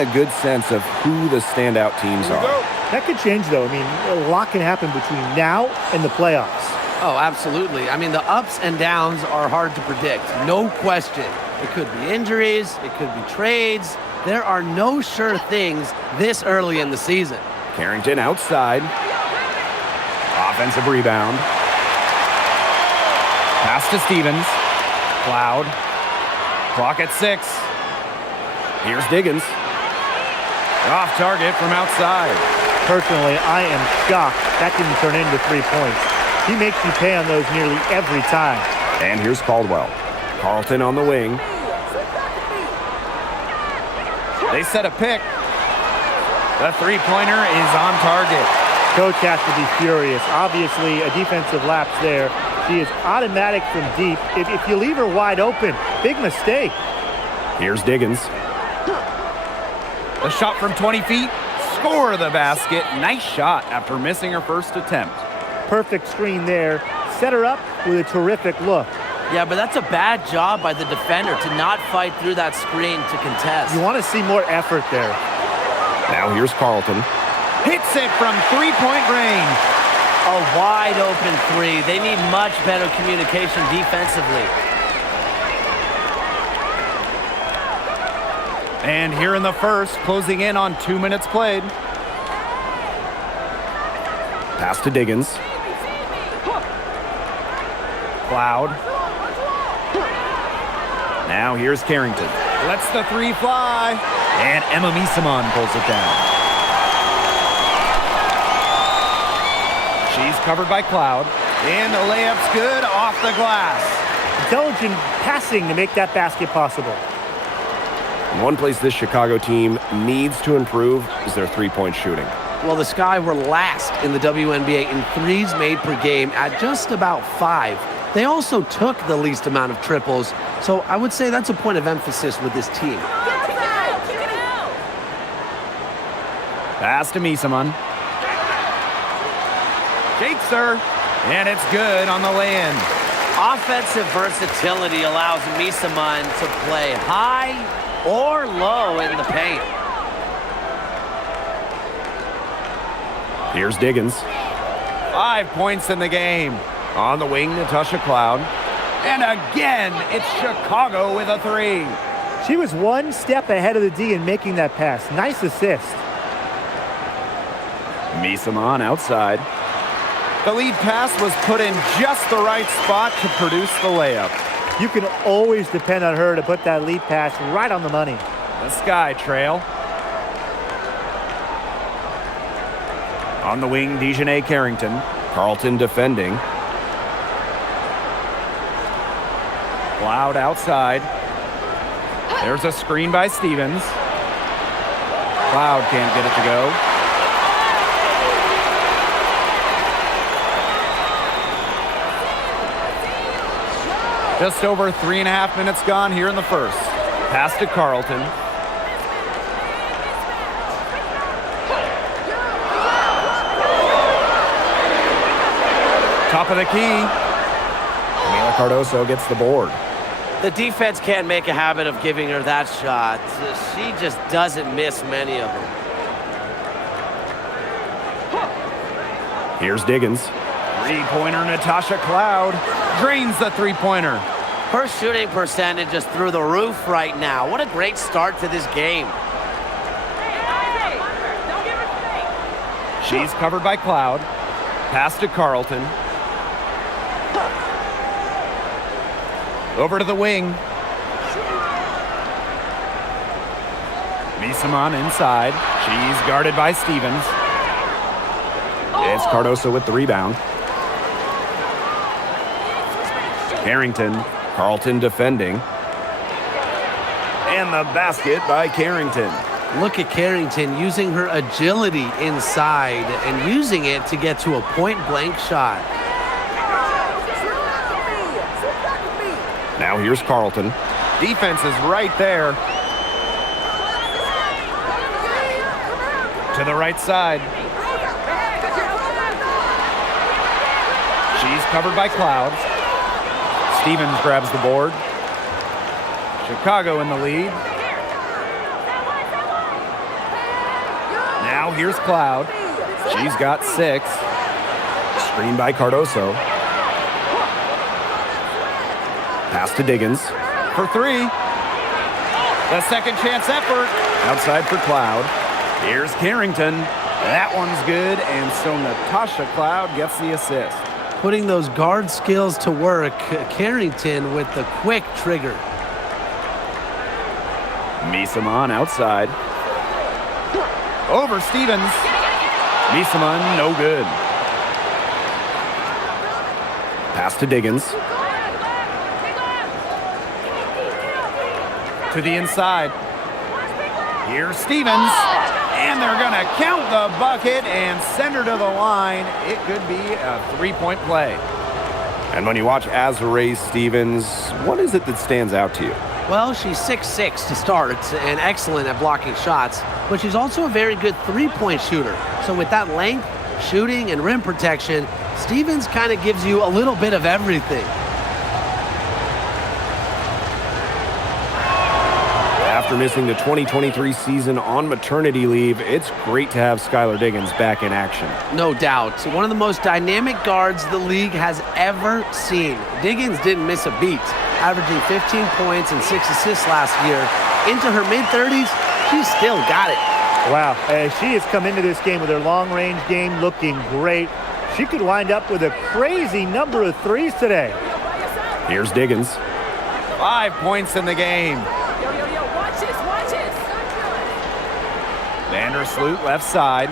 a good sense of who the standout teams are. That could change, though. I mean, a lot can happen between now and the playoffs. Oh, absolutely. I mean, the ups and downs are hard to predict. No question. It could be injuries. It could be trades. There are no sure things this early in the season. Carrington outside. Offensive rebound. Pass to Stevens. Cloud. Clock at 6. Here's Diggins. Off target from outside. Personally, I am shocked that didn't turn into 3 points. He makes you pay on those nearly every time. And here's Caldwell. Carlton on the wing. They set a pick. The three-pointer is on target. Coach has to be furious. Obviously, a defensive lapse there. She is automatic from deep. If you leave her wide open, big mistake. Here's Diggins. The shot from 20 feet. Score the basket. Nice shot after missing her first attempt. Perfect screen there. Set her up with a terrific look. Yeah, but that's a bad job by the defender to not fight through that screen to contest. You want to see more effort there. Now here's Carlton. Hits it from three-point range. A wide open three. They need much better communication defensively. And here in the first, closing in on 2 minutes played. Pass to Diggins. Cloud. Now here's Carrington. Lets the three fly. And Emma Misamon pulls it down. She's covered by Cloud. And the layup's good off the glass. Intelligent passing to make that basket possible. One place this Chicago team needs to improve is their three-point shooting. Well, the Sky were last in the WNBA in threes made per game at just about 5. They also took the least amount of triples, so I would say that's a point of emphasis with this team. Pass to Misamon. Shakes her, and it's good on the lay-in. Offensive versatility allows Misamon to play high or low in the paint. Here's Diggins. 5 points in the game. On the wing, Natasha Cloud. And again, it's Chicago with a 3. She was one step ahead of the D in making that pass. Nice assist. Misamon outside. The lead pass was put in just the right spot to produce the layup. You can always depend on her to put that lead pass right on the money. The Sky trail. On the wing, Dejanay Carrington. Carlton defending. Cloud outside. There's a screen by Stevens. Cloud can't get it to go. Just over 3.5 minutes gone here in the first. Pass to Carlton. Top of the key. Mila Cardoso gets the board. The defense can't make a habit of giving her that shot. She just doesn't miss many of them. Here's Diggins. Three-pointer Natasha Cloud drains the three-pointer. Her shooting percentage is through the roof right now. What a great start to this game. She's covered by Cloud. Pass to Carlton. Over to the wing. Misamon inside. She's guarded by Stevens. It's Cardoso with the rebound. Carrington. Carlton defending. And the basket by Carrington. Look at Carrington using her agility inside and using it to get to a point-blank shot. Now here's Carlton. Defense is right there. To the right side. She's covered by Cloud. Stevens grabs the board. Chicago in the lead. Now here's Cloud. She's got 6. Screen by Cardoso. Pass to Diggins. For 3. The second chance effort. Outside for Cloud. Here's Carrington. That one's good, and so Natasha Cloud gets the assist. Putting those guard skills to work, Carrington with the quick trigger. Misaman outside. Over Stevens. Misaman, no good. Pass to Diggins. To the inside. Here's Stevens. And they're going to count the bucket and send her to the line. It could be a 3-point play. And when you watch Azurá Stevens, what is it that stands out to you? Well, she's 6'6" to start and excellent at blocking shots, but she's also a very good three-point shooter. So with that length, shooting, and rim protection, Stevens kind of gives you a little bit of everything. After missing the 2023 season on maternity leave, it's great to have Skylar Diggins back in action. No doubt. One of the most dynamic guards the league has ever seen. Diggins didn't miss a beat, averaging 15 points and 6 assists last year. Into her mid-30s, she's still got it. Wow, she has come into this game with her long-range game looking great. She could wind up with a crazy number of threes today. Here's Diggins. 5 points in the game. Vandersloot left side.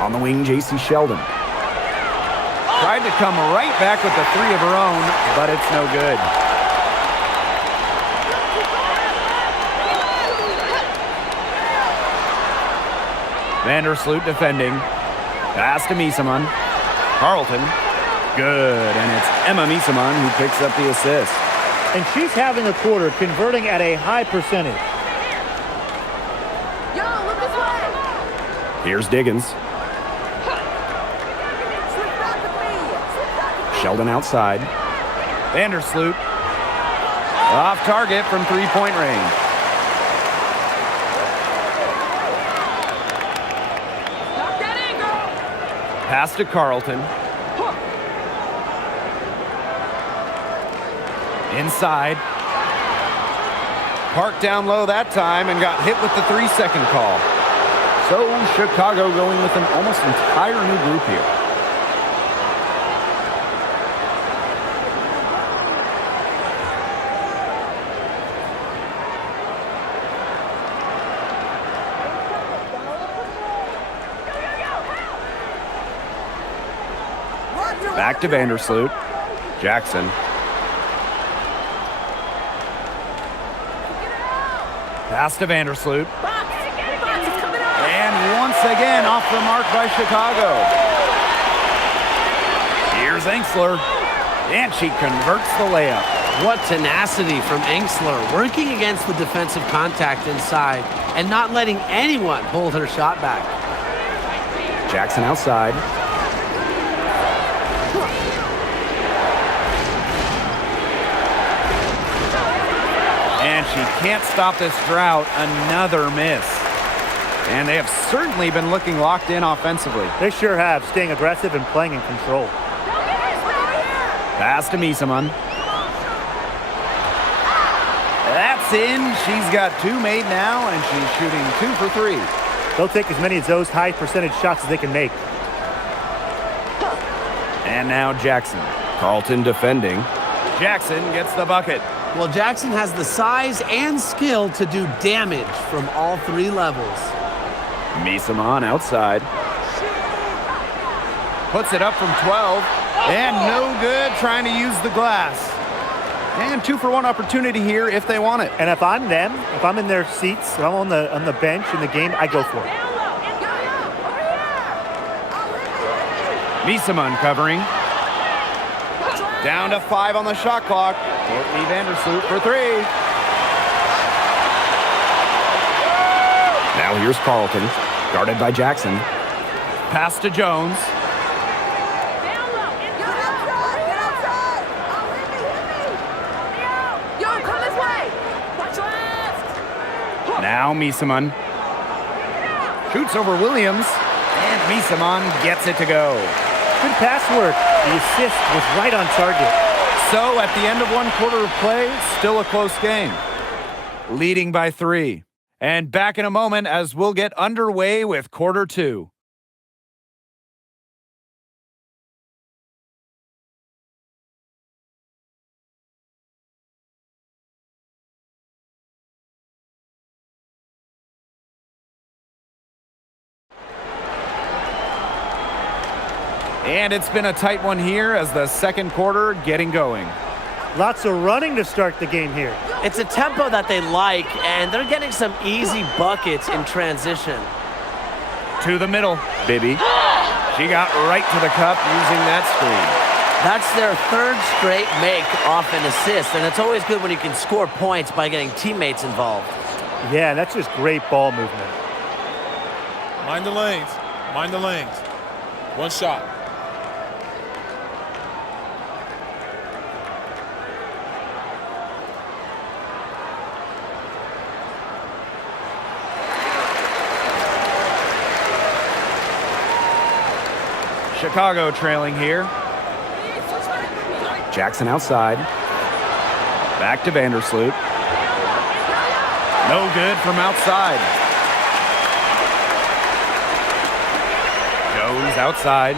On the wing, J.C. Sheldon. Tried to come right back with the 3 of her own, but it's no good. Vandersloot defending. Pass to Misaman. Carlton. Good, and it's Emma Misaman who picks up the assist. And she's having a quarter, converting at a high percentage. Here's Diggins. Sheldon outside. Vandersloot. Off target from 3-point range. Pass to Carlton. Inside. Parked down low that time and got hit with the 3-second call. So Chicago going with an almost entire new group here. Back to Vandersloot. Jackson. Pass to Vandersloot. And once again off the mark by Chicago. Here's Engsler. And she converts the layup. What tenacity from Engsler, working against the defensive contact inside and not letting anyone hold her shot back. Jackson outside. And she can't stop this drought. Another miss. And they have certainly been looking locked in offensively. They sure have, staying aggressive and playing in control. Pass to Misaman. That's in. She's got 2 made now, and she's shooting 2 for 3. They'll take as many of those high percentage shots as they can make. And now Jackson. Carlton defending. Jackson gets the bucket. Well, Jackson has the size and skill to do damage from all 3 levels. Misaman outside. Puts it up from 12. And no good, trying to use the glass. And 2-for-1 opportunity here if they want it. And if I'm them, if I'm in their seats, if I'm on the bench in the game, I go for it. Misaman covering. Down to 5 on the shot clock. Courtney Vandersloot for 3. Now here's Carlton, guarded by Jackson. Pass to Jones. Now Misaman. Shoots over Williams. And Misaman gets it to go. Good pass work. The assist was right on target. So at the end of one quarter of play, still a close game. Leading by 3. And back in a moment as we'll get underway with quarter 2. And it's been a tight one here as the second quarter getting going. Lots of running to start the game here. It's a tempo that they like, and they're getting some easy buckets in transition. To the middle, Bibby. She got right to the cup using that screen. That's their third straight make off an assist, and it's always good when you can score points by getting teammates involved. Yeah, that's just great ball movement. Mind the lanes. Mind the lanes. One shot. Chicago trailing here. Jackson outside. Back to Vandersloot. No good from outside. Jones outside.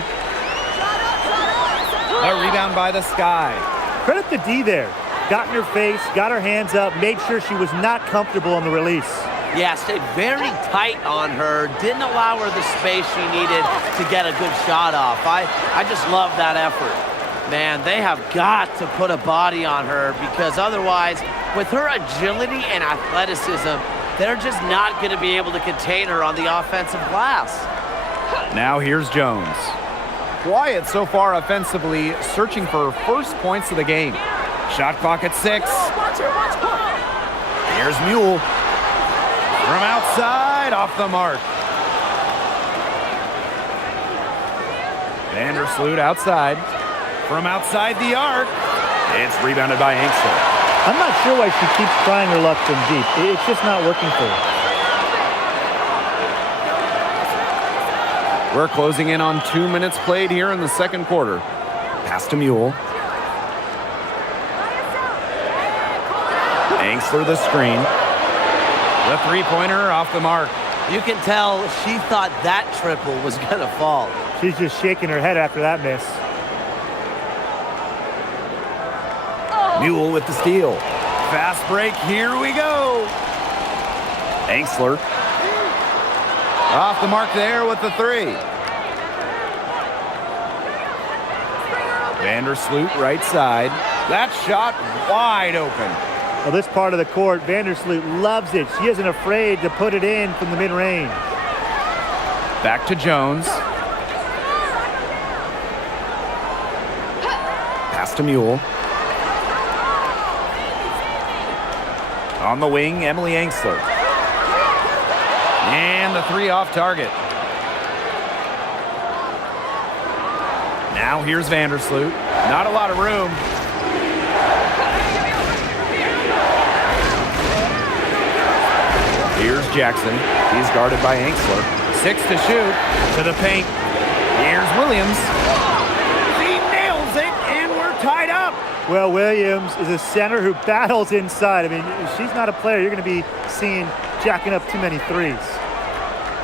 A rebound by the Sky. Credit the D there. Got in her face, got her hands up, made sure she was not comfortable on the release. Yeah, stayed very tight on her. Didn't allow her the space she needed to get a good shot off. I just love that effort. Man, they have got to put a body on her because otherwise, with her agility and athleticism, they're just not going to be able to contain her on the offensive glass. Now here's Jones. Quiet so far offensively, searching for first points of the game. Shot clock at 6. Here's Mule. From outside, off the mark. Vandersloot outside. From outside the arc. It's rebounded by Angster. I'm not sure why she keeps trying her luck from deep. It's just not working for her. We're closing in on 2 minutes played here in the second quarter. Pass to Mule. Angster the screen. The three-pointer off the mark. You can tell she thought that triple was going to fall. She's just shaking her head after that miss. Mule with the steal. Fast break, here we go. Angstler. Off the mark there with the 3. Vandersloot right side. That shot wide open. Well, this part of the court, Vandersloot loves it. She isn't afraid to put it in from the mid-range. Back to Jones. Pass to Mule. On the wing, Emily Angstler. And the 3 off target. Now here's Vandersloot. Not a lot of room. Here's Jackson. He's guarded by Angstler. 6 to shoot. To the paint. Here's Williams. She nails it, and we're tied up. Well, Williams is a center who battles inside. I mean, if she's not a player, you're going to be seeing jacking up too many threes.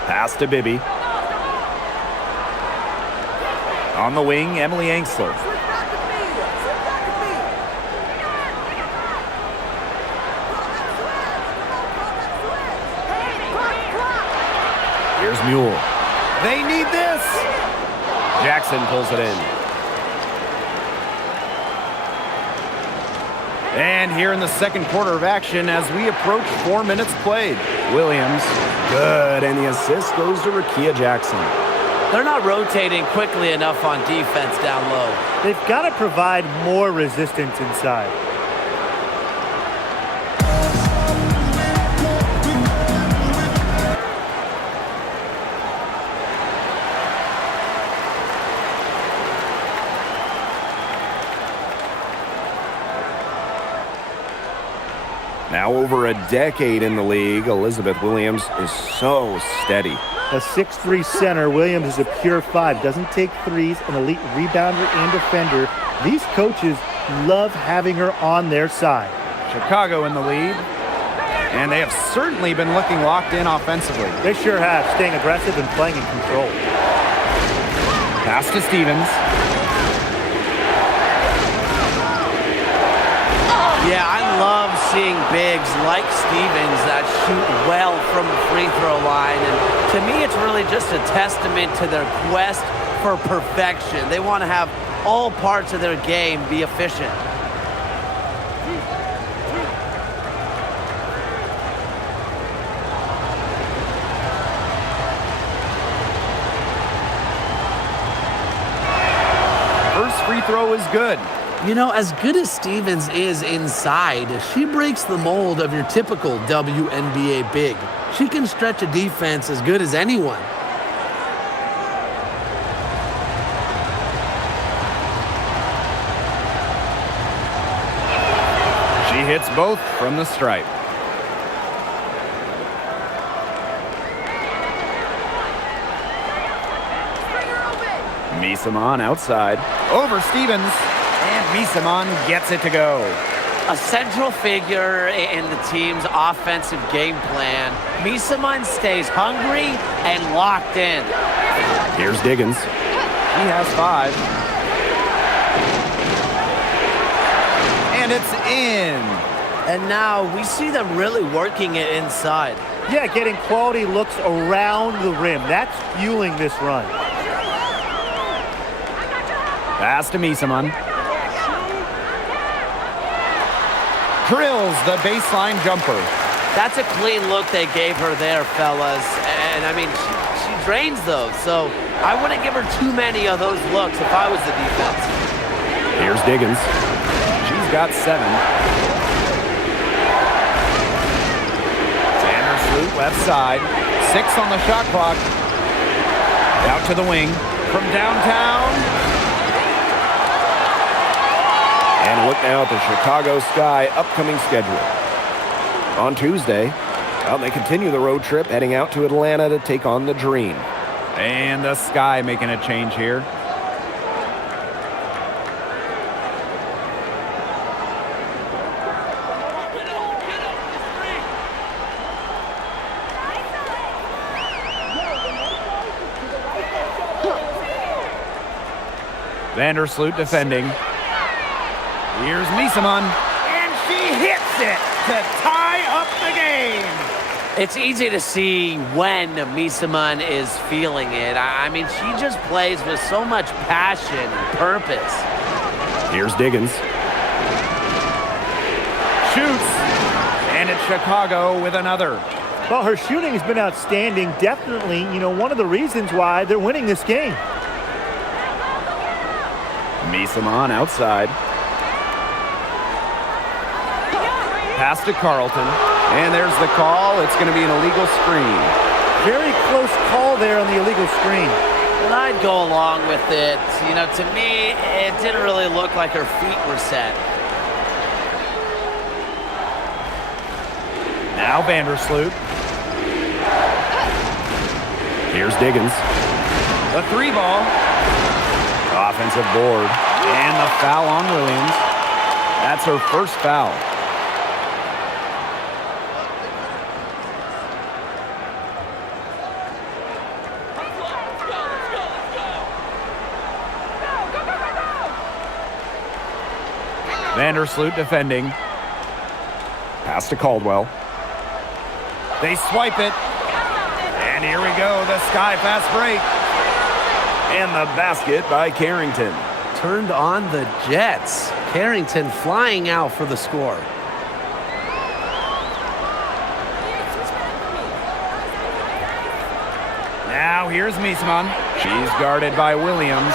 Pass to Bibby. On the wing, Emily Angstler. Here's Mule. They need this. Jackson pulls it in. And here in the second quarter of action as we approach 4 minutes played. Williams, good, and the assist goes to Rakia Jackson. They're not rotating quickly enough on defense down low. They've got to provide more resistance inside. Now over a decade in the league, Elizabeth Williams is so steady. A 6'3" center, Williams is a pure 5. Doesn't take threes, an elite rebounder and defender. These coaches love having her on their side. Chicago in the lead. And they have certainly been looking locked in offensively. They sure have, staying aggressive and playing in control. Pass to Stevens. Yeah, I love seeing bigs like Stevens that shoot well from the free throw line. And to me, it's really just a testament to their quest for perfection. They want to have all parts of their game be efficient. First free throw is good. You know, as good as Stevens is inside, she breaks the mold of your typical WNBA big. She can stretch a defense as good as anyone. She hits both from the stripe. Misamon outside. Over Stevens. And Misamon gets it to go. A central figure in the team's offensive game plan, Misamon stays hungry and locked in. Here's Diggins. He has 5. And it's in. And now we see them really working it inside. Yeah, getting quality looks around the rim. That's fueling this run. Pass to Misamon. Drills the baseline jumper. That's a clean look they gave her there, fellas. And I mean, she drains those. So I wouldn't give her too many of those looks if I was the defense. Here's Diggins. She's got 7. Sanders left side. 6 on the shot clock. Out to the wing. From downtown. And look now at the Chicago Sky upcoming schedule. On Tuesday, well, they continue the road trip, heading out to Atlanta to take on the Dream. And the Sky making a change here. Vandersloot defending. Here's Misamon, and she hits it to tie up the game. It's easy to see when Misamon is feeling it. I mean, she just plays with so much passion and purpose. Here's Diggins. Shoots, and it's Chicago with another. Well, her shooting has been outstanding. Definitely, one of the reasons why they're winning this game. Misamon outside. Pass to Carlton. And there's the call. It's going to be an illegal screen. Very close call there on the illegal screen. And I'd go along with it. To me, it didn't really look like her feet were set. Now Vandersloot. Here's Diggins. The 3 ball. Offensive board. And the foul on Williams. That's her first foul. Vandersloot defending. Pass to Caldwell. They swipe it. And here we go, the Sky fast break. And the basket by Carrington. Turned on the Jets. Carrington flying out for the score. Now here's Misamon. She's guarded by Williams.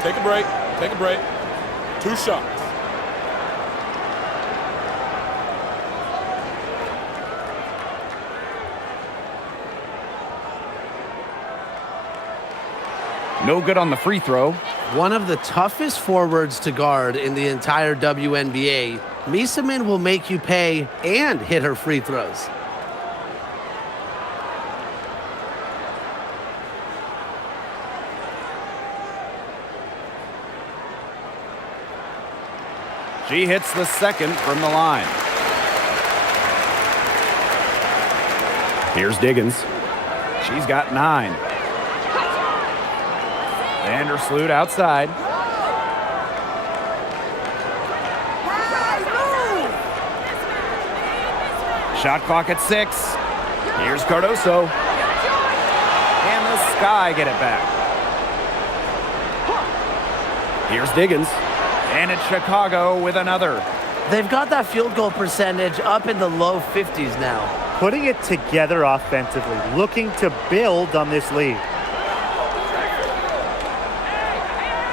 Take a break. Take a break. 2 shots. No good on the free throw. One of the toughest forwards to guard in the entire WNBA. Misamin will make you pay and hit her free throws. She hits the second from the line. Here's Diggins. She's got 9. Vandersloot outside. Shot clock at 6. Here's Cardoso. And the Sky get it back. Here's Diggins. And it's Chicago with another. They've got that field goal percentage up in the low 50s now. Putting it together offensively, looking to build on this lead.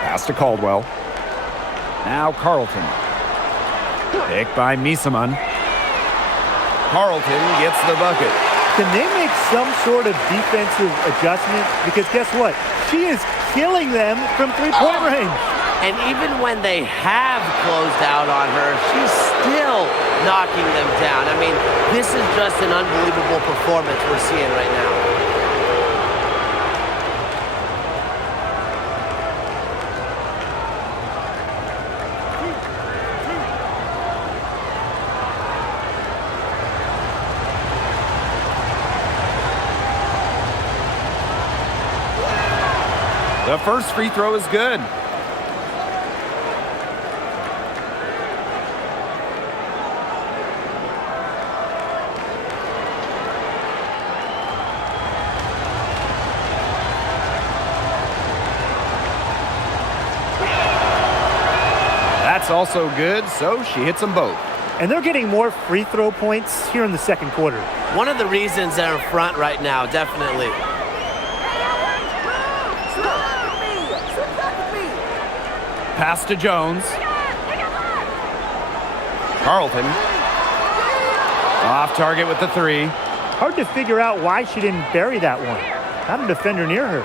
Pass to Caldwell. Now Carlton. Picked by Misaman. Carlton gets the bucket. Can they make some sort of defensive adjustment? Because guess what? She is killing them from three-point range. And even when they have closed out on her, she's still knocking them down. I mean, this is just an unbelievable performance we're seeing right now. The first free throw is good. That's also good, so she hits them both. And they're getting more free throw points here in the second quarter. One of the reasons they're in front right now, definitely. Pass to Jones. Carlton. Off target with the 3. Hard to figure out why she didn't bury that one. Not a defender near her.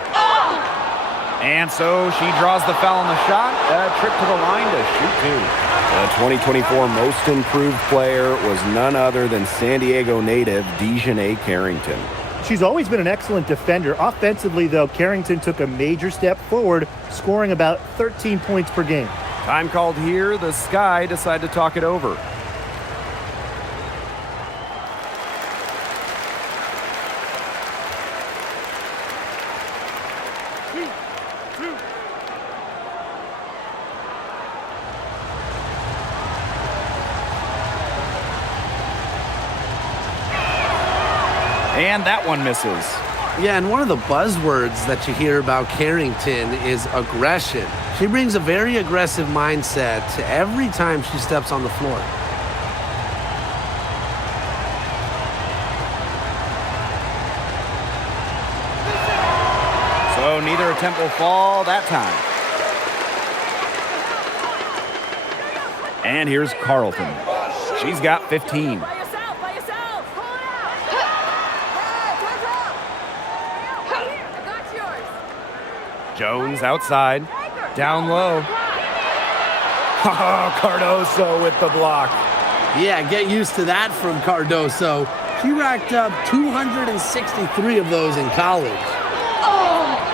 And so she draws the foul on the shot. A trip to the line to shoot 2. The 2024 Most Improved Player was none other than San Diego native Dejanay Carrington. She's always been an excellent defender. Offensively, though, Carrington took a major step forward, scoring about 13 points per game. Time called here. The Sky decide to talk it over. And that one misses. Yeah, and one of the buzzwords that you hear about Carrington is aggression. She brings a very aggressive mindset to every time she steps on the floor. So neither attempt will fall that time. And here's Carlton. She's got 15. Jones outside, down low. Oh, Cardoso with the block. Yeah, get used to that from Cardoso. She racked up 263 of those in college.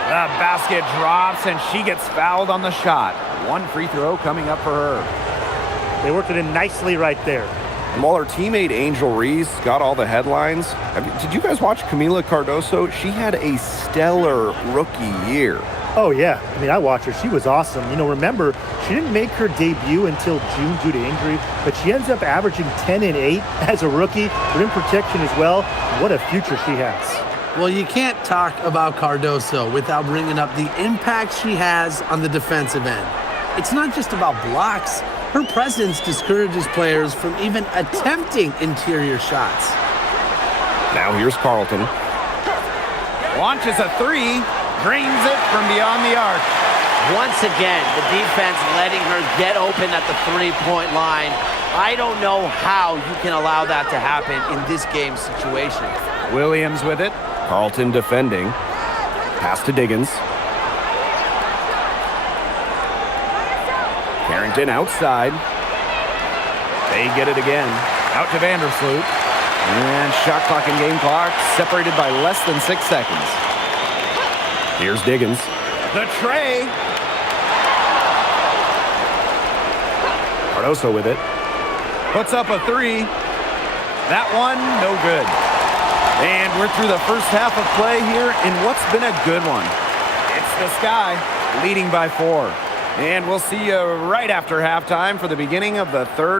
The basket drops and she gets fouled on the shot. One free throw coming up for her. They worked it in nicely right there. And while her teammate Angel Reese got all the headlines, did you guys watch Camila Cardoso? She had a stellar rookie year. Oh, yeah. I mean, I watched her. She was awesome. You know, remember, she didn't make her debut until June due to injury, but she ends up averaging 10 and 8 as a rookie, rim protection as well. What a future she has. Well, you can't talk about Cardoso without bringing up the impact she has on the defensive end. It's not just about blocks. Her presence discourages players from even attempting interior shots. Now here's Carlton. Launches a 3. Drains it from beyond the arc. Once again, the defense letting her get open at the three-point line. I don't know how you can allow that to happen in this game situation. Williams with it. Carlton defending. Pass to Diggins. Carrington outside. They get it again. Out to Vandersloot. And shot clock and game clock separated by less than 6 seconds. Here's Diggins. The tray. Cardoso with it. Puts up a 3. That one, no good. And we're through the first half of play here in what's been a good one. It's the Sky leading by 4. And we'll see you right after halftime for the beginning of the third.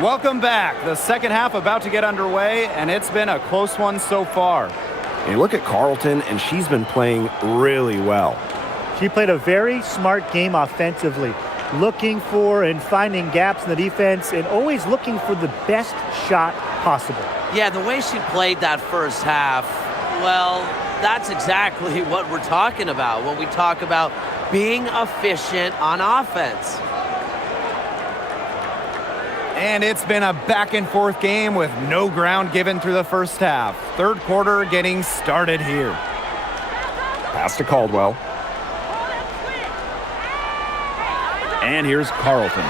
Welcome back. The second half about to get underway, and it's been a close one so far. You look at Carlton, and she's been playing really well. She played a very smart game offensively, looking for and finding gaps in the defense and always looking for the best shot possible. Yeah, the way she played that first half, well, that's exactly what we're talking about when we talk about being efficient on offense. And it's been a back-and-forth game with no ground given through the first half. Third quarter getting started here. Pass to Caldwell. And here's Carlton.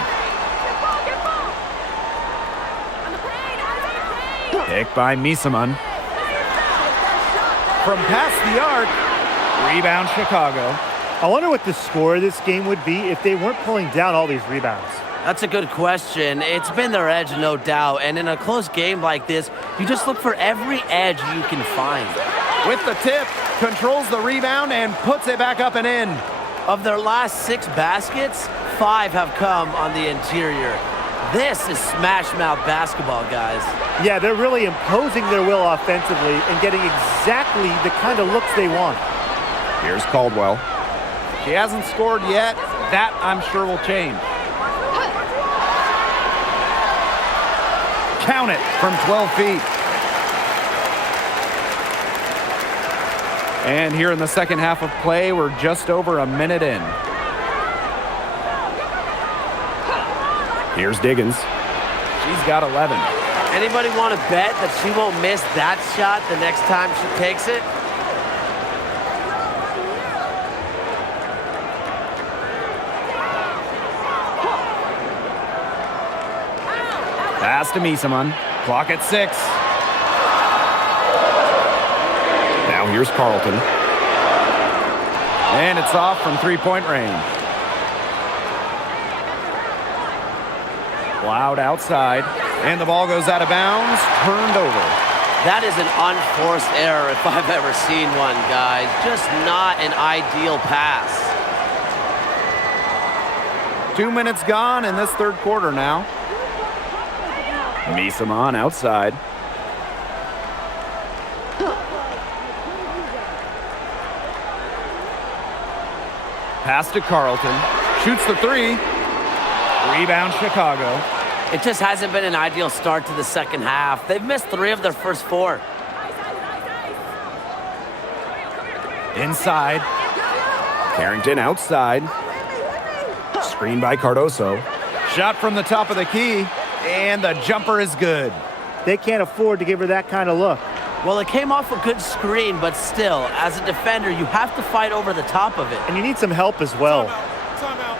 Picked by Misaman. From past the arc, rebound Chicago. I wonder what the score of this game would be if they weren't pulling down all these rebounds. That's a good question. It's been their edge, no doubt. And in a close game like this, you just look for every edge you can find. With the tip, controls the rebound and puts it back up and in. Of their last 6 baskets, 5 have come on the interior. This is smash-mouth basketball, guys. Yeah, they're really imposing their will offensively and getting exactly the kind of looks they want. Here's Caldwell. She hasn't scored yet. That, I'm sure, will change. Count it from 12 feet. And here in the second half of play, we're just over a minute in. Here's Diggins. She's got 11. Anybody want to bet that she won't miss that shot the next time she takes it? Pass to Misaman. Clock at 6. Now here's Carlton. And it's off from three-point range. Loud outside. And the ball goes out of bounds. Turned over. That is an unforced error if I've ever seen one, guys. Just not an ideal pass. 2 minutes gone in this third quarter now. Misaman outside. Pass to Carlton. Shoots the 3. Rebound Chicago. It just hasn't been an ideal start to the second half. They've missed 3 of their first 4. Inside. Carrington outside. Screen by Cardoso. Shot from the top of the key. And the jumper is good. They can't afford to give her that kind of look. Well, it came off a good screen, but still, as a defender, you have to fight over the top of it. And you need some help as well. Timeout.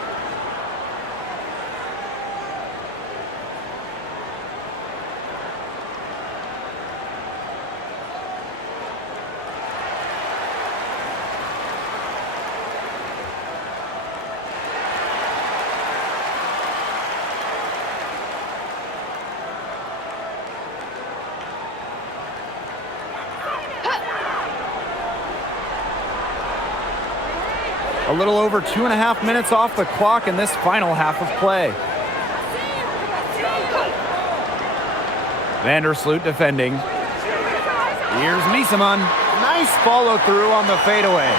A little over 2.5 minutes off the clock in this final half of play. Vandersloot defending. Here's Misaman. Nice follow through on the fadeaway.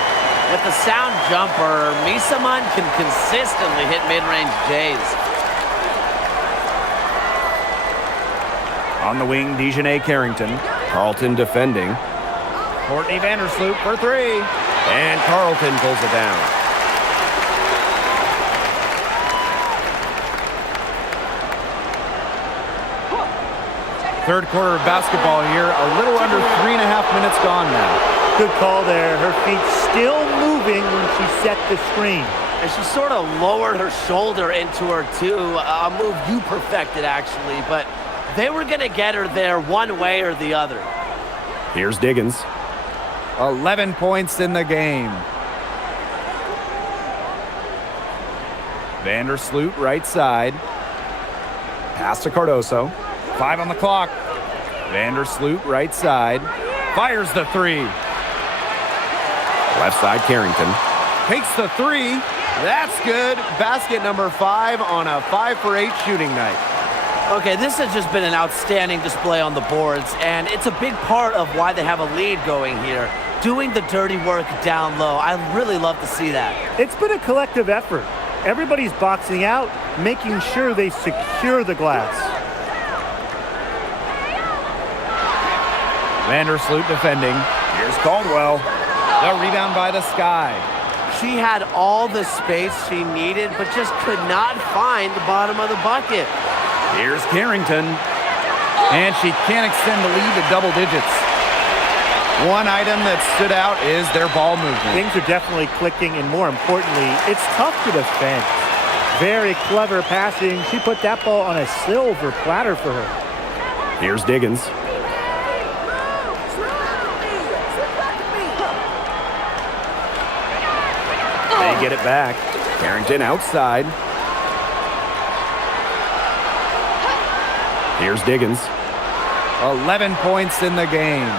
With the sound jumper, Misaman can consistently hit mid-range J's. On the wing, Dejanay Carrington. Carlton defending. Courtney Vandersloot for three. And Carlton pulls it down. Third quarter of basketball here. A little under 3.5 minutes gone now. Good call there. Her feet still moving when she set the screen. And she sort of lowered her shoulder into her, too. A move you perfected, actually. But they were going to get her there one way or the other. Here's Diggins. 11 points in the game. Vandersloot right side. Pass to Cardoso. 5 on the clock. Vandersloot right side. Fires the three. Left side, Carrington. Takes the three. That's good. Basket number 5 on a 5 for 8 shooting night. Okay, this has just been an outstanding display on the boards, and it's a big part of why they have a lead going here. Doing the dirty work down low. I really love to see that. It's been a collective effort. Everybody's boxing out, making sure they secure the glass. Vandersloot defending. Here's Caldwell. The rebound by the Sky. She had all the space she needed, but just could not find the bottom of the bucket. Here's Carrington. And she can't extend the lead to double digits. One item that stood out is their ball movement. Things are definitely clicking, and more importantly, it's tough to defend. Very clever passing. She put that ball on a silver platter for her. Here's Diggins. They get it back. Carrington outside. Here's Diggins. 11 points in the game.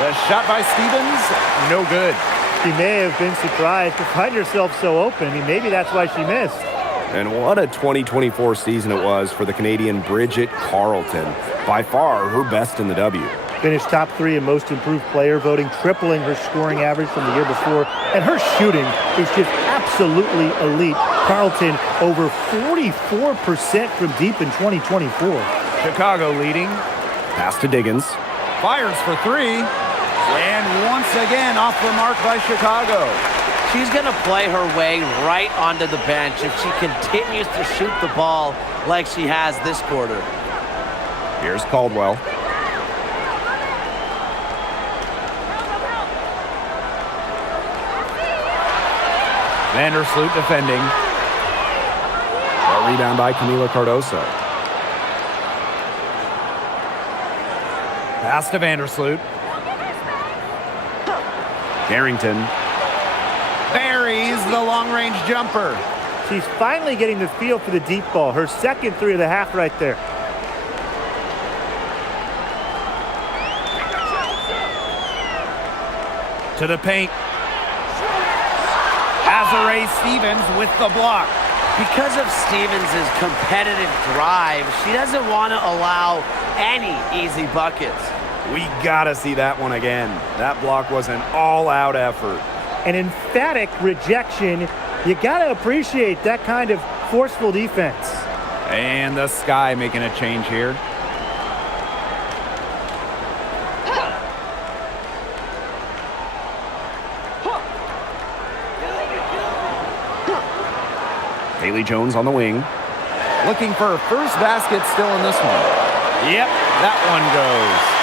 The shot by Stevens, no good. She may have been surprised to find herself so open. I mean, maybe that's why she missed. And what a 2024 season it was for the Canadian Bridget Carlton. By far her best in the W. Finished top 3 in most improved player voting, tripling her scoring average from the year before. And her shooting is just absolutely elite. Carlton over 44% from deep in 2024. Chicago leading. Pass to Diggins. Fires for three. And once again off the mark by Chicago. She's going to play her way right onto the bench if she continues to shoot the ball like she has this quarter. Here's Caldwell. Vandersloot defending. A rebound by Camila Cardoso. Pass to Vandersloot. Carrington. Buries the long-range jumper. She's finally getting the feel for the deep ball. Her second 3 of the half right there. To the paint. Azarae Stevens with the block. Because of Stevens' competitive drive, she doesn't want to allow any easy buckets. We gotta see that one again. That block was an all-out effort. An emphatic rejection. You gotta appreciate that kind of forceful defense. And the Sky making a change here. Haley Jones on the wing. Looking for her first basket still in this one. Yep, that one goes.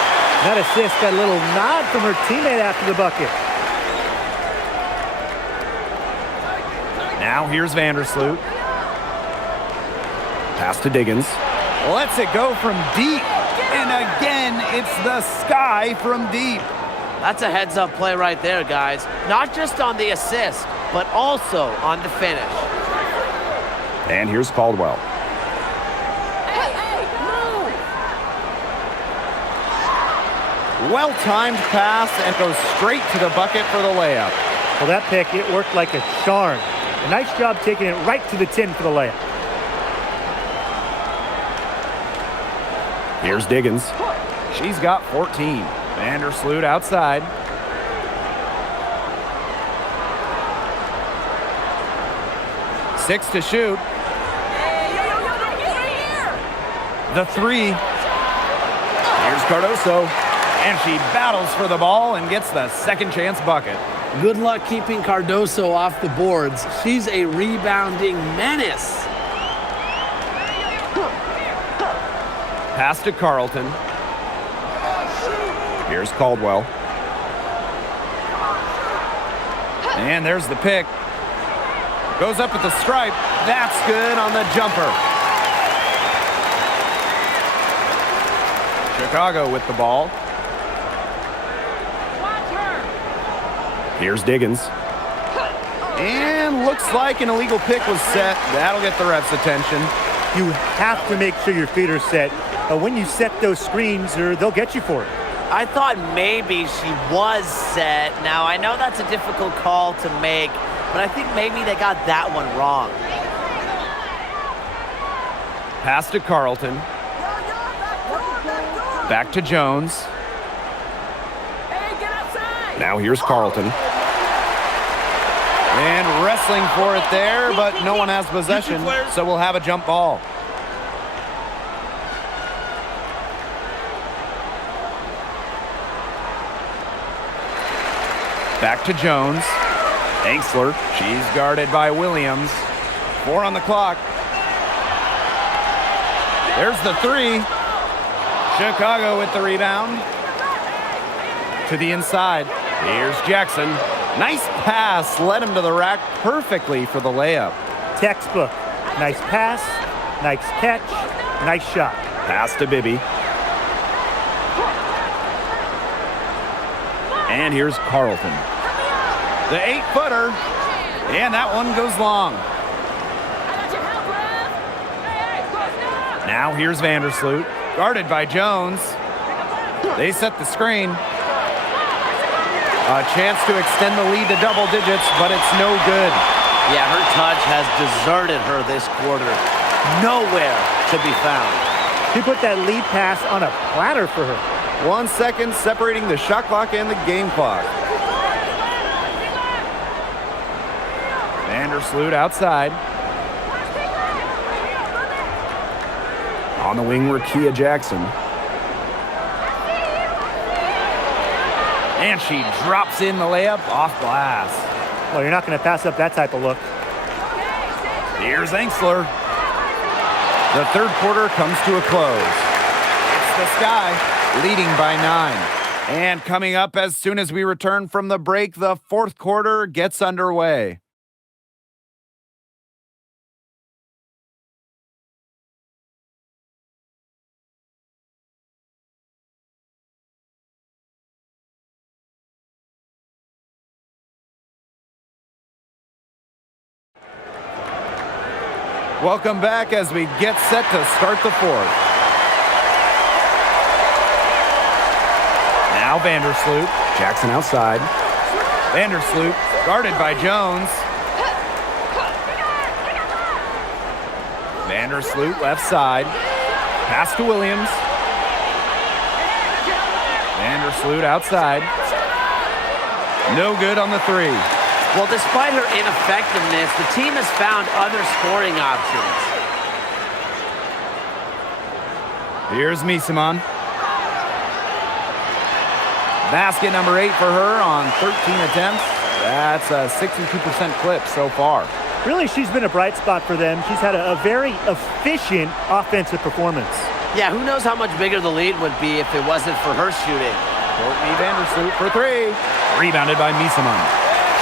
That assist got a little nod from her teammate after the bucket. Now here's Vandersloot. Pass to Diggins. Lets it go from deep. And again, it's the Sky from deep. That's a heads-up play right there, guys. Not just on the assist, but also on the finish. And here's Caldwell. Well-timed pass and goes straight to the bucket for the layup. Well, that pick, it worked like a charm. A nice job taking it right to the 10 for the layup. Here's Diggins. She's got 14. Vandersloot outside. Six to shoot. The three. Here's Cardoso. And she battles for the ball and gets the second chance bucket. Good luck keeping Cardoso off the boards. She's a rebounding menace. Pass to Carlton. Here's Caldwell. And there's the pick. Goes up at the stripe. That's good on the jumper. Chicago with the ball. Here's Diggins. And looks like an illegal pick was set. That'll get the ref's attention. You have to make sure your feet are set. When you set those screens, or they'll get you for it. I thought maybe she was set. Now, I know that's a difficult call to make, but I think maybe they got that one wrong. Pass to Carlton. Back to Jones. Now here's Carlton. And wrestling for it there, but no one has possession, so we'll have a jump ball. Back to Jones. Angsler. She's guarded by Williams. 4 on the clock. There's the three. Chicago with the rebound. To the inside. Here's Jackson. Nice pass. Led him to the rack perfectly for the layup. Textbook. Nice pass, nice catch, nice shot. Pass to Bibby. And here's Carlton. The 8-footer. And that one goes long. Now here's Vandersloot. Guarded by Jones. They set the screen. A chance to extend the lead to double digits, but it's no good. Yeah, her touch has deserted her this quarter. Nowhere to be found. She put that lead pass on a platter for her. 1 second separating the shot clock and the game clock. Vandersloot outside. On the wing, Rakia Jackson. And she drops in the layup off glass. Well, you're not going to pass up that type of look. Here's Angsler. The third quarter comes to a close. It's the Sky leading by 9. And coming up as soon as we return from the break, the fourth quarter gets underway. Welcome back as we get set to start the fourth. Now Vandersloot. Jackson outside. Vandersloot guarded by Jones. Vandersloot left side. Pass to Williams. Vandersloot outside. No good on the three. Well, despite her ineffectiveness, the team has found other scoring options. Here's Misamon. Basket number 8 for her on 13 attempts. That's a 62% clip so far. Really, she's been a bright spot for them. She's had a very efficient offensive performance. Yeah, who knows how much bigger the lead would be if it wasn't for her shooting. Courtney Vandersloot for 3. Rebounded by Misamon.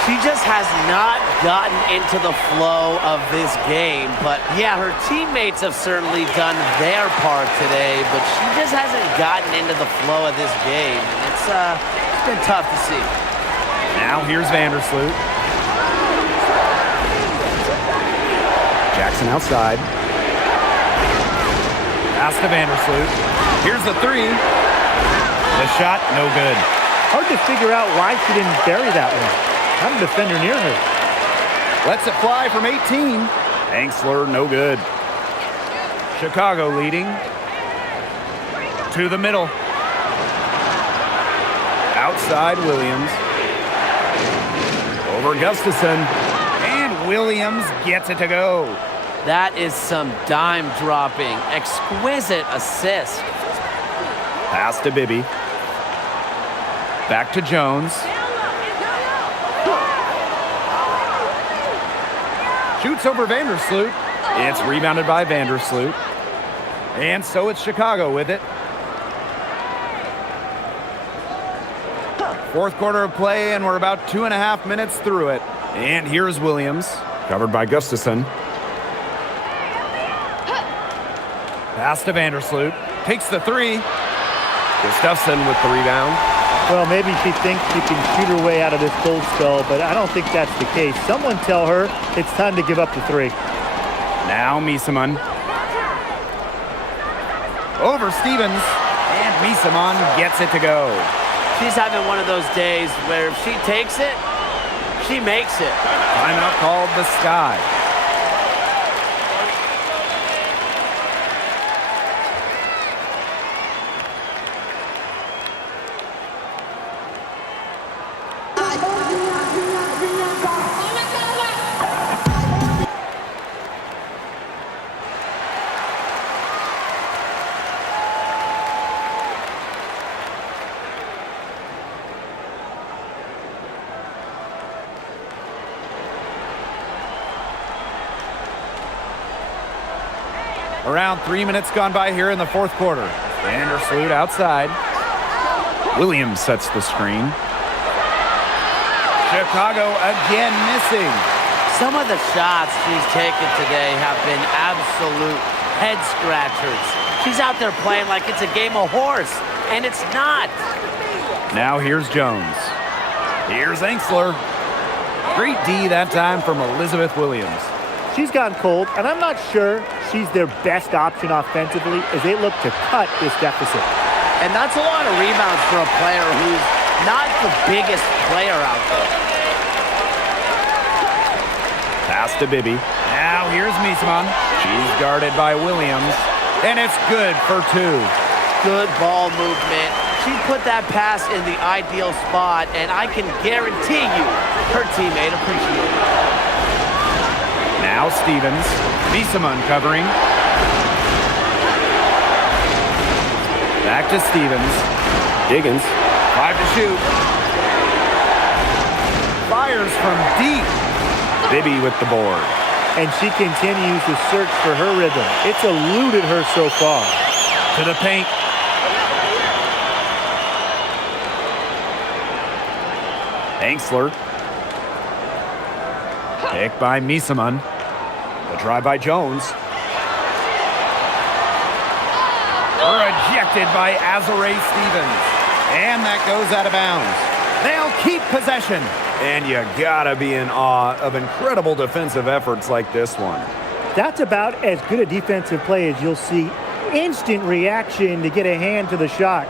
She just has not gotten into the flow of this game. But, yeah, her teammates have certainly done their part today, but she just hasn't gotten into the flow of this game. And it's been tough to see. Now here's Vandersloot. Jackson outside. Pass to Vandersloot. Here's the 3. The shot, no good. Hard to figure out why she didn't bury that one. Not a defender near her. Lets it fly from 18. Angsler, no good. Chicago leading. To the middle. Outside Williams. Over Gustafson. And Williams gets it to go. That is some dime dropping. Exquisite assist. Pass to Bibby. Back to Jones. Shoots over Vandersloot. It's rebounded by Vandersloot. And so it's Chicago with it. Fourth quarter of play, and we're about 2.5 minutes through it. And here's Williams. Covered by Gustafson. Pass to Vandersloot. Takes the three. Gustafson with the rebound. Well, maybe she thinks she can shoot her way out of this cold spell, but I don't think that's the case. Someone tell her it's time to give up the three. Now Misaman. Over Stevens. And Misaman gets it to go. She's having one of those days where if she takes it, she makes it. Timeout called the Sky. Around 3 minutes gone by here in the fourth quarter. Vandersloot outside. Williams sets the screen. Chicago again missing. Some of the shots she's taken today have been absolute head scratchers. She's out there playing like it's a game of horse, and it's not. Now here's Jones. Here's Angsler. Great D that time from Elizabeth Williams. She's gotten cold, and I'm not sure she's their best option offensively as they look to cut this deficit. And that's a lot of rebounds for a player who's not the biggest player out there. Pass to Bibby. Now here's Misaman. She's guarded by Williams. And it's good for two. Good ball movement. She put that pass in the ideal spot, and I can guarantee you her teammate appreciated it. Now Stevens. Misaman covering. Back to Stevens. Higgins. 5 to shoot. Fires from deep. Bibby with the board. And she continues to search for her rhythm. It's eluded her so far. To the paint. Angsler. Picked by Misaman. The drive by Jones. Rejected by Azare Stevens. And that goes out of bounds. They'll keep possession. And you gotta be in awe of incredible defensive efforts like this one. That's about as good a defensive play as you'll see. Instant reaction to get a hand to the shot.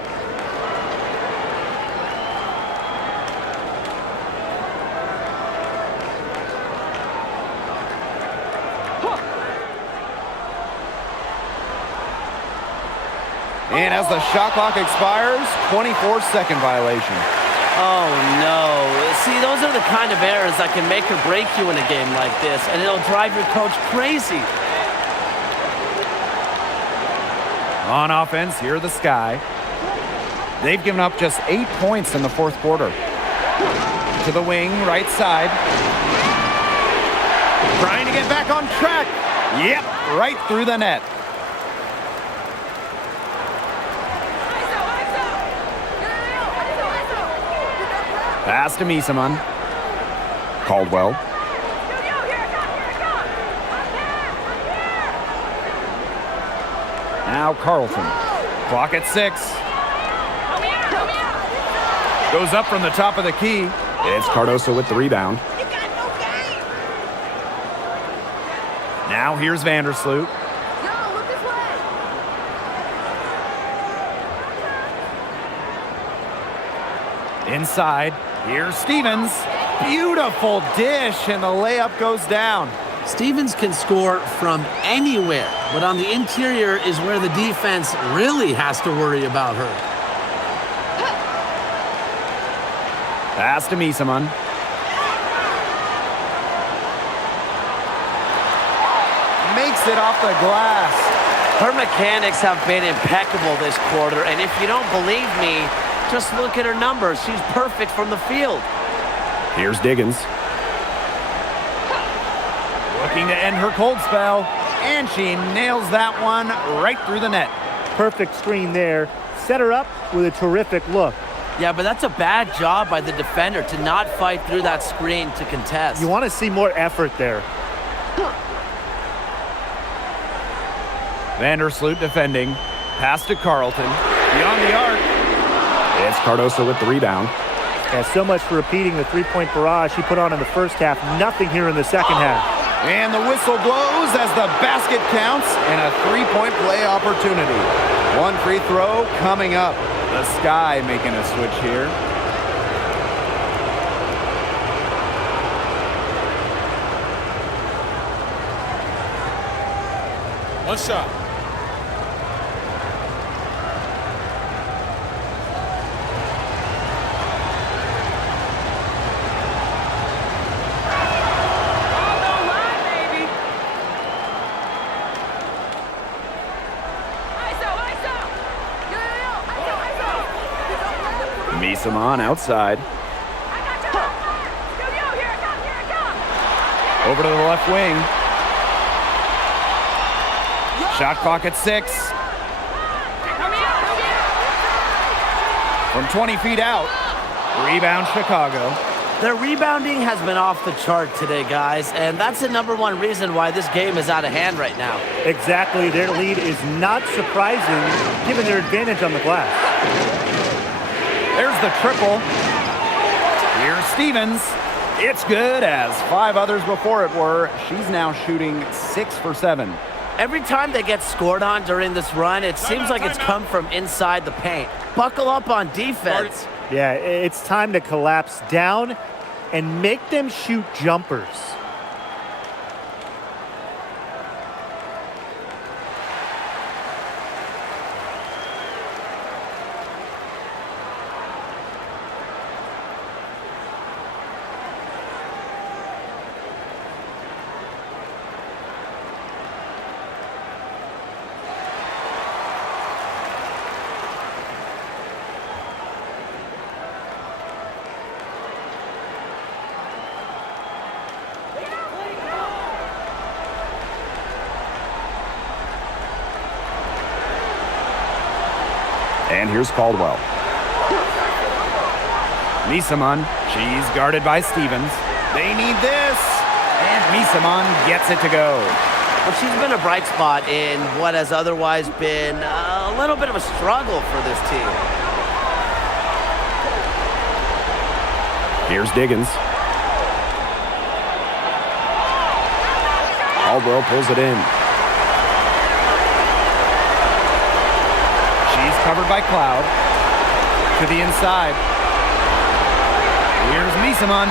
And as the shot clock expires, 24-second violation. Oh, no. See, those are the kind of errors that can make or break you in a game like this, and it'll drive your coach crazy. On offense, here the Sky. They've given up just 8 points in the fourth quarter. To the wing, right side. Trying to get back on track. Yep, right through the net. Pass to Misaman. Caldwell. Now Carlton. Clock at 6. Goes up from the top of the key. It's Cardoso with the rebound. Now here's Vandersloot. Inside. Here's Stevens. Beautiful dish, and the layup goes down. Stevens can score from anywhere, but on the interior is where the defense really has to worry about her. Pass to Misaman. Makes it off the glass. Her mechanics have been impeccable this quarter, and if you don't believe me, just look at her numbers. She's perfect from the field. Here's Diggins. Looking to end her cold spell, and she nails that one right through the net. Perfect screen there. Set her up with a terrific look. Yeah, but that's a bad job by the defender to not fight through that screen to contest. You want to see more effort there. Vandersloot defending. Pass to Carlton. Beyond the arc. It's Cardoso with the rebound. Yeah, so much for repeating the three-point barrage she put on in the first half. Nothing here in the second half. And the whistle blows as the basket counts and a three-point play opportunity. One free throw coming up. The Sky making a switch here. One shot. Misaman outside. Over to the left wing. Shot clock at 6. From 20 feet out. Rebound Chicago. Their rebounding has been off the chart today, guys, and that's the #1 reason why this game is out of hand right now. Exactly. Their lead is not surprising given their advantage on the glass. There's the triple. Here's Stevens. It's good, as 5 others before it were. She's now shooting 6 for 7. Every time they get scored on during this run, it seems like it's come from inside the paint. Buckle up on defense. Yeah, it's time to collapse down and make them shoot jumpers. And here's Caldwell. Misaman, she's guarded by Stevens. They need this, and Misaman gets it to go. Well, she's been a bright spot in what has otherwise been a little bit of a struggle for this team. Here's Diggins. Caldwell pulls it in. She's covered by Cloud. To the inside. Here's Misaman.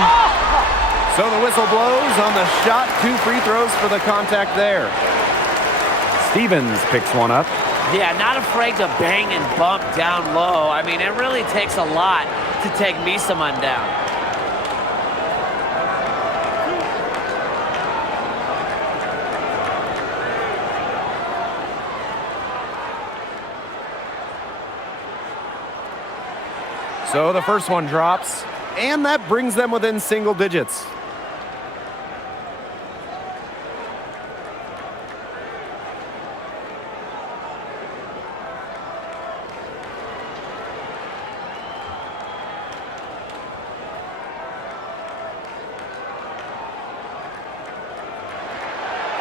So the whistle blows on the shot. 2 free throws for the contact there. Stevens picks one up. Yeah, not afraid to bang and bump down low. I mean, it really takes a lot to take Misaman down. So the first one drops, and that brings them within single digits.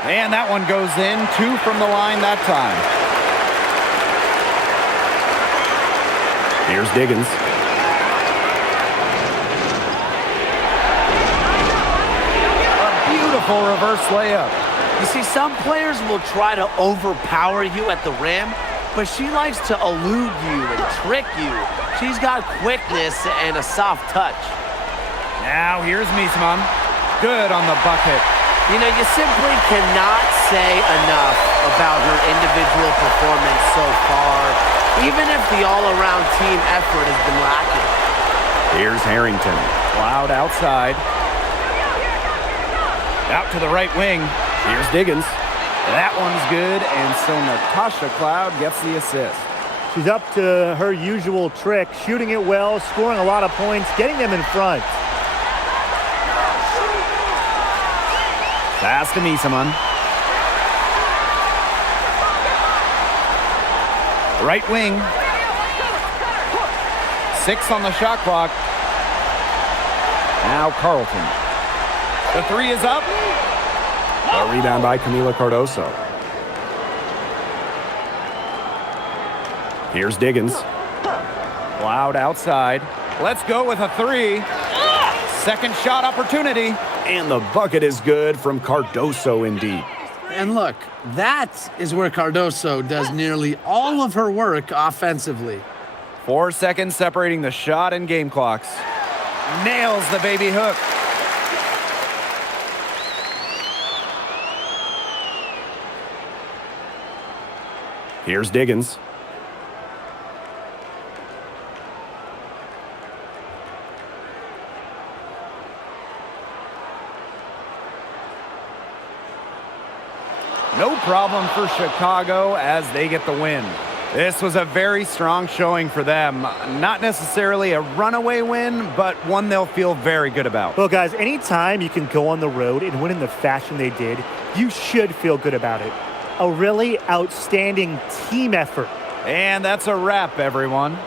And that one goes in, 2 from the line that time. Here's Diggins. Beautiful reverse layup. You see, some players will try to overpower you at the rim, but she likes to elude you and trick you. She's got quickness and a soft touch. Now here's Miesman. Good on the bucket. You know, you simply cannot say enough about her individual performance so far, even if the all-around team effort has been lacking. Here's Harrington. Cloud outside. Out to the right wing. Here's Diggins. That one's good, and so Natasha Cloud gets the assist. She's up to her usual trick, shooting it well, scoring a lot of points, getting them in front. Pass to Miesman. Right wing. 6 on the shot clock. Now Carlton. The 3 is up. A rebound by Camila Cardoso. Here's Diggins. Cloud outside. Let's go with a 3. Second shot opportunity. And the bucket is good from Cardoso indeed. And look, that is where Cardoso does nearly all of her work offensively. 4 seconds separating the shot and game clocks. Nails the baby hook. Here's Diggins. No problem for Chicago as they get the win. This was a very strong showing for them. Not necessarily a runaway win, but one they'll feel very good about. Well, guys, anytime you can go on the road and win in the fashion they did, you should feel good about it. A really outstanding team effort. And that's a wrap, everyone.